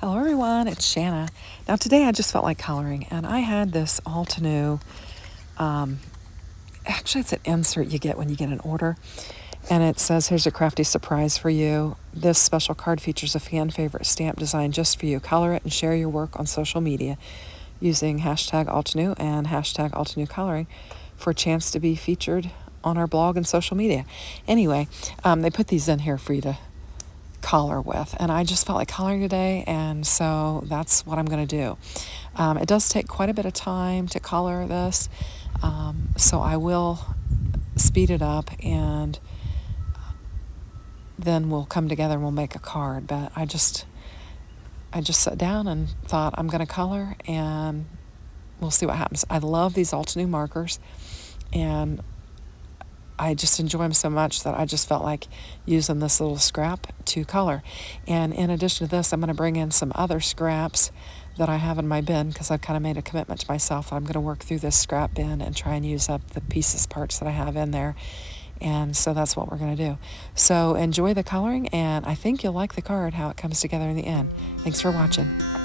Hello everyone, it's Shanna. Now today I just felt like coloring and I had this Altenew, actually it's an insert you get when you get an order, and it says, here's a crafty surprise for you. This special card features a fan favorite stamp designed just for you. Color it and share your work on social media using hashtag Altenew and hashtag Altenew coloring for a chance to be featured on our blog and social media. Anyway, they put these in here for you to color with, and I just felt like coloring today, and so that's what I'm going to do. It does take quite a bit of time to color this, so I will speed it up and then we'll come together and we'll make a card. But I just sat down and thought I'm going to color and we'll see what happens. I love these Altenew markers and I just enjoy them so much that I just felt like using this little scrap to color. And in addition to this, I'm going to bring in some other scraps that I have in my bin because I've kind of made a commitment to myself. I'm going to work through this scrap bin and try and use up the parts that I have in there. And so that's what we're going to do. So enjoy the coloring, and I think you'll like the card, how it comes together in the end. Thanks for watching.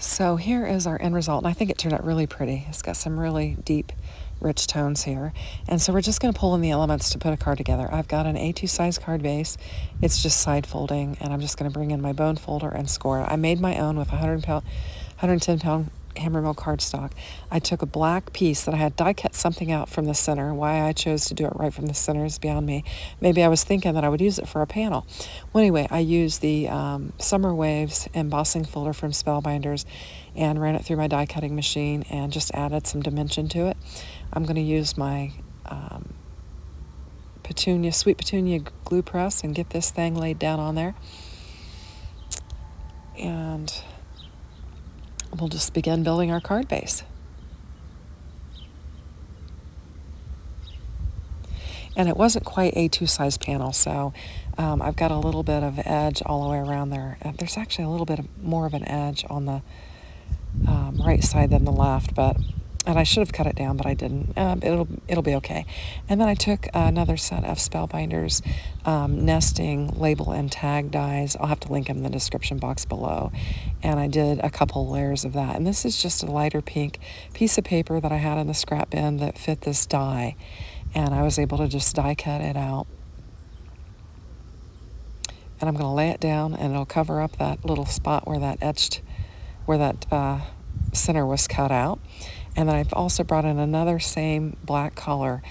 So here is our end result, and I think it turned out really pretty. It's got some really deep, rich tones here. And so we're just going to pull in the elements to put a card together. I've got an A2 size card base. It's just side folding, and I'm just going to bring in my bone folder and score. I made my own with 110 pound hammer mill cardstock. I took a black piece that I had die cut something out from the center. Why I chose to do it right from the center is beyond me. Maybe I was thinking that I would use it for a panel. Well, anyway, I used the Summer Waves embossing folder from Spellbinders and ran it through my die cutting machine and just added some dimension to it. I'm going to use my sweet petunia glue press and get this thing laid down on there. And we'll just begin building our card base. And it wasn't quite A2 size panel, so I've got a little bit of edge all the way around there. There's actually a little bit more of an edge on the right side than the left, and I should have cut it down, but I didn't. It'll be okay. And then I took another set of Spellbinders nesting label and tag dies. I'll have to link them in the description box below. And I did a couple layers of that. And this is just a lighter pink piece of paper that I had in the scrap bin that fit this die. And I was able to just die cut it out. And I'm going to lay it down, and it'll cover up that little spot where that center was cut out. And then I've also brought in another same black color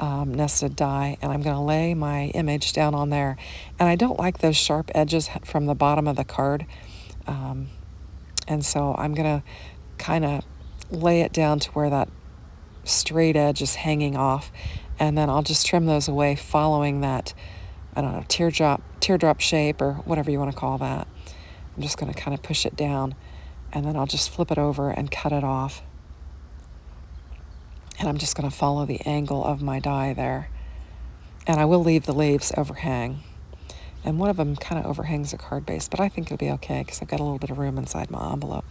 nested die, and I'm going to lay my image down on there. And I don't like those sharp edges from the bottom of the card, and so I'm going to kind of lay it down to where that straight edge is hanging off, and then I'll just trim those away following that, I don't know, teardrop shape or whatever you want to call that. I'm just going to kind of push it down, and then I'll just flip it over and cut it off. And I'm just going to follow the angle of my die there. And I will leave the leaves overhang. And one of them kind of overhangs the card base, but I think it'll be okay because I've got a little bit of room inside my envelope.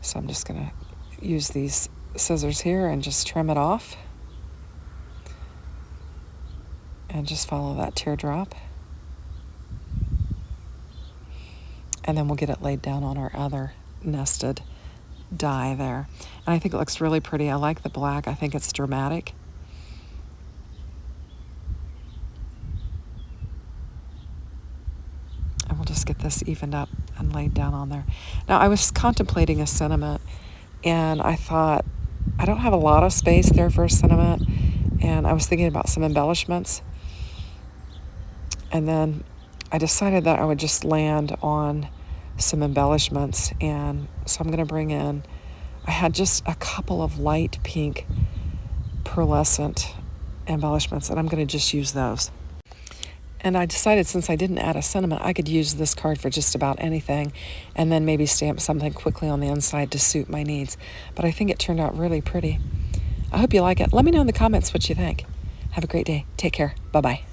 So I'm just going to use these scissors here and just trim it off. And just follow that teardrop. And then we'll get it laid down on our other nested die there. And I think it looks really pretty. I like the black. I think it's dramatic. And we'll just get this evened up and laid down on there. Now, I was contemplating a sentiment, and I thought, I don't have a lot of space there for a sentiment, and I was thinking about some embellishments. And then I decided that I would just land on some embellishments, and so I'm going to bring in, I had just a couple of light pink pearlescent embellishments, and I'm going to just use those. And I decided, since I didn't add a sentiment, I could use this card for just about anything, and then maybe stamp something quickly on the inside to suit my needs. But I think it turned out really pretty. I hope you like it. Let me know in the comments what you think. Have a great day. Take care. Bye-bye.